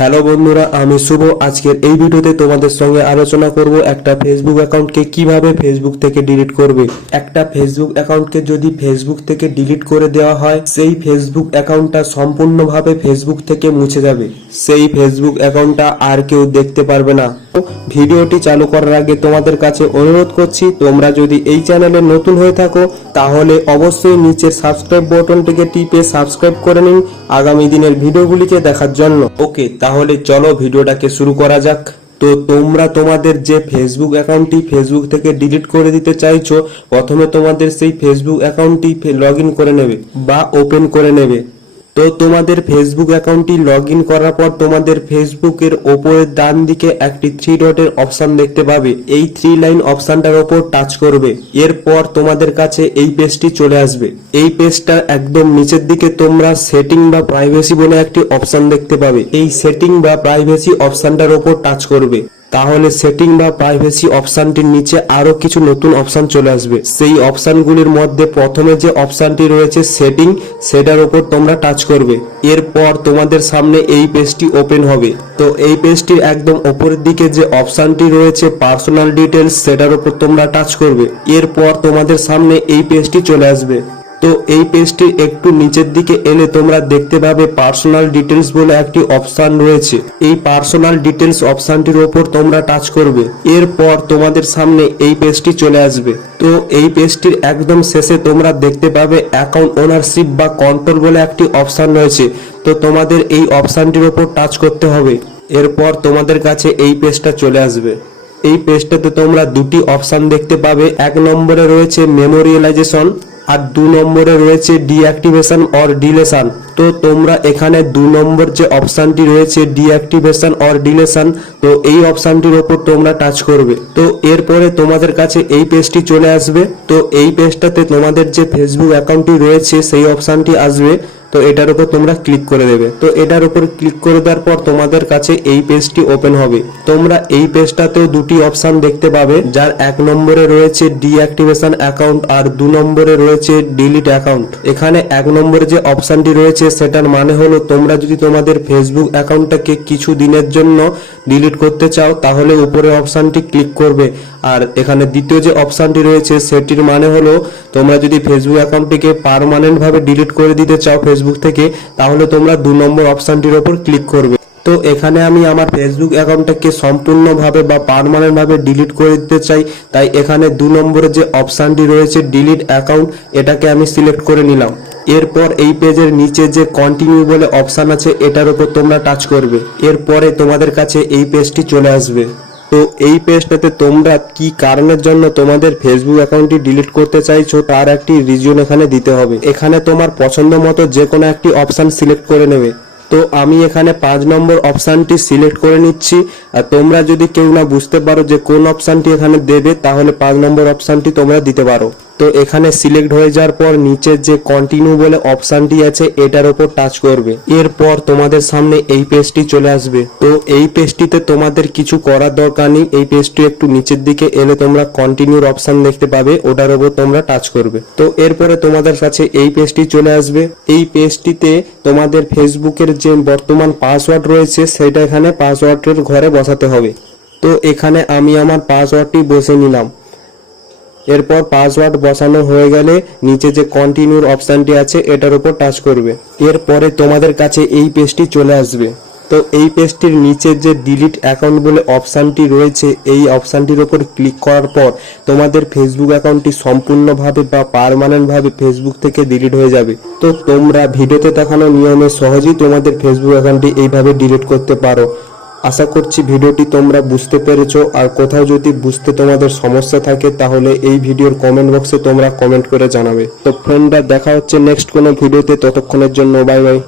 Hello বন্ধুরা, আমি শুভ। আজকের এই ভিডিওতে তোমাদের সঙ্গে আলোচনা করব একটা ফেসবুক অ্যাকাউন্টকে কিভাবে ফেসবুক থেকে ডিলিট করবে। একটা ফেসবুক অ্যাকাউন্টকে যদি ফেসবুক থেকে ডিলিট করে দেওয়া হয়, সেই ফেসবুক অ্যাকাউন্টটা সম্পূর্ণভাবে ফেসবুক থেকে মুছে যাবে। সেই ফেসবুক অ্যাকাউন্টটা আর কেউ দেখতে পারবে না। ভিডিওটি চালু করার আগে তোমাদের কাছে অনুরোধ করছি, তোমরা যদি এই চ্যানেলে নতুন হয়ে থাকো তাহলে অবশ্যই নিচের সাবস্ক্রাইব বাটনটিকে টিপে সাবস্ক্রাইব করে নিন আগামী দিনের ভিডিওগুলিকে দেখার জন্য। ওকে, তাহলে চলো ভিডিওটাকে শুরু করা যাক। তো তোমরা তোমাদের যে ফেসবুক অ্যাকাউন্টটি ফেসবুক থেকে ডিলিট করে দিতে চাইছো, প্রথমে তোমাদের সেই ফেসবুক অ্যাকাউন্টটি লগ ইন করে নেবে বা ওপেন করে নেবে। তো তোমাদের ফেসবুক অ্যাকাউন্টটি লগ ইন করার পর তোমাদের ফেসবুকের ওপরের ডান দিকে একটি 3 ডটের অপশন দেখতে পাবে। এই 3 লাইন অপশনটার ওপর টাচ করবে। এরপর তোমাদের কাছে এই পেজটি চলে আসবে। এই পেজটার একদম নিচের দিকে তোমরা সেটিং বা প্রাইভেসি বলে একটি অপশন দেখতে পাবে। এই সেটিং বা প্রাইভেসি অপশনটার ওপর টাচ করবে। তাহলে সেটিং বা প্রাইভেসি অপশনটির নিচে আরো কিছু নতুন অপশন চলে আসবে। সেই অপশনগুলির মধ্যে প্রথমে যে অপশনটি রয়েছে সেটিং, সেটার উপর তোমরা টাচ করবে। এরপর তোমাদের সামনে এই পেজটি ওপেন হবে। তো এই পেজটির একদম উপরের দিকে যে অপশনটি রয়েছে পার্সোনাল ডিটেলস, সেটার উপর তোমরা টাচ করবে। এরপর তোমাদের সামনে এই পেজটি চলে আসবে। তো এই পেজটির একটু নিচের দিকে এলে তোমরা দেখতে পাবে পার্সোনাল ডিটেলস বলে একটি অপশন রয়েছে। এই পার্সোনাল ডিটেলস অপশনটির উপর তোমরা টাচ করবে। এরপর তোমাদের সামনে এই পেজটি চলে আসবে। তো এই পেজটির একদম শেষে তোমরা দেখতে পাবে অ্যাকাউন্ট ওনারশিপ বা কন্ট্রোল বলে একটি অপশন রয়েছে। তো তোমাদের এই অপশনটির উপর টাচ করতে হবে। এরপর তোমাদের কাছে এই পেজটা চলে আসবে। এই পেজটাতে তোমরা দুটি অপশন দেখতে পাবে। এক নম্বরে রয়েছে মেমোরিয়ালাইজেশন আর 2 নম্বরে রয়েছে ডিঅ্যাক্টিভেশন অর ডিলেশন। তো তোমরা এখানে 2 নম্বর যে অপশনটি রয়েছে ডিঅ্যাক্টিভেশন অর ডিলেশন, তো এই অপশনটির উপর তোমরা টাচ করবে। তো এরপরে তোমাদের কাছে এই পেজটি চলে আসবে। তো এই পেজটাতে তোমাদের যে ফেসবুক অ্যাকাউন্টটি রয়েছে সেই অপশনটি আসবে। তো এটার উপর তোমরা ক্লিক করে দেবে। তো এটার উপর ক্লিক করে দেওয়ার পর তোমাদের কাছে এই পেজটি ওপেন হবে। তোমরা এই পেজটাতেও দুটি অপশন দেখতে পাবে, যার 1 নম্বরে রয়েছে ডিঅ্যাক্টিভেশন অ্যাকাউন্ট আর 2 নম্বরে রয়েছে ডিলিট অ্যাকাউন্ট। এখানে 1 নম্বরে যে অপশনটি রয়েছে সেটার মানে হলো তোমরা যদি তোমাদের ফেসবুক অ্যাকাউন্টটাকে কিছু দিনের জন্য ডিলিট করতে চাও তাহলে উপরে অপশনটি ক্লিক করবে। আর এখানে দ্বিতীয় যে অপশনটি রয়েছে সেটির মানে হলো তোমরা যদি ফেসবুক অ্যাকাউন্টটিকে পার্মানেন্ট ভাবে ডিলিট করে দিতে চাও ফেসবুক থেকে, তাহলে তোমরা 2 নম্বর অপশনটির উপর ক্লিক করবে। তো এখানে আমি আমার ফেসবুক অ্যাকাউন্টটাকে সম্পূর্ণভাবে বা পার্মানেন্ট ভাবে ডিলিট করে দিতে চাই, তাই এখানে 2 নম্বরে যে অপশনটি রয়েছে ডিলিট অ্যাকাউন্ট, এটাকে আমি সিলেক্ট করে নিলাম। এরপর এই পেজের নিচে যে কন্টিনিউ বলে অপশন আছে এটার উপর তোমরা টাচ করবে। এরপরে তোমাদের কাছে এই পেজটি চলে আসবে। তো এই পেজটাতে তোমরা কি কারণের জন্য তোমাদের ফেসবুক অ্যাকাউন্টটি ডিলিট করতে চাইছো তার একটি রিজন এখানে দিতে হবে। এখানে তোমার পছন্দ মতো যে কোনো একটি অপশন সিলেক্ট করে নেবে। তো আমি এখানে 5 নম্বর অপশনটি সিলেক্ট করে নিচ্ছি। আর তোমরা যদি কেউ না বুঝতে পারো যে কোন অপশনটি এখানে দেবে, তাহলে 5 নম্বর অপশনটি তোমরা দিতে পারো। তো এখানে সিলেক্ট হয়ে যাওয়ার পর নিচে যে কন্টিনিউ বলে অপশনটি আছে এটার উপর টাচ করবে। এরপর তোমাদের সামনে এই পেজটি চলে আসবে। তো এই পেজটিতে তোমাদের কিছু করার দরকার নেই। এই পেজটি একটু নিচের দিকে এলে তোমরা কন্টিনিউর অপশন দেখতে পাবে, ওটার উপর তোমরা টাচ করবে। তো এরপরে তোমাদের কাছে এই পেজটি চলে আসবে। এই পেজটিতে তোমাদের ফেসবুকের যে বর্তমান পাসওয়ার্ড রয়েছে সেটা এখানে পাসওয়ার্ডের ঘরে বসাতে হবে। তো এখানে আমি আমার পাসওয়ার্ডটি বসে নিলাম। এরপর পাসওয়ার্ড বসানো হয়ে গেলে নিচে যে কন্টিনিউর অপশনটি আছে এটার উপর টাচ করবে। এরপরে তোমাদের কাছে এই পেজটি চলে আসবে। তো এই পেজটির নিচে যে ডিলিট অ্যাকাউন্ট বলে অপশনটি রয়েছে এই অপশনটির উপর ক্লিক করার পর তোমাদের ফেসবুক অ্যাকাউন্টটি সম্পূর্ণভাবে বা পার্মানেন্টভাবে ফেসবুক থেকে ডিলিট হয়ে যাবে। তো তোমরা ভিডিওতে দেখানো নিয়মে সহজেই তোমাদের ফেসবুক অ্যাকাউন্টটি এইভাবে ডিলিট করতে পারো। আশা করছি ভিডিওটি তোমরা বুঝতে পেরেছো। আর কোথাও যদি বুঝতে তোমাদের সমস্যা থাকে তাহলে এই ভিডিওর কমেন্ট বক্সে তোমরা কমেন্ট করে জানাবে। তো ফ্রেন্ডরা, দেখা হচ্ছে নেক্সট কোনো ভিডিওতে। ততক্ষণের জন্য বাই বাই।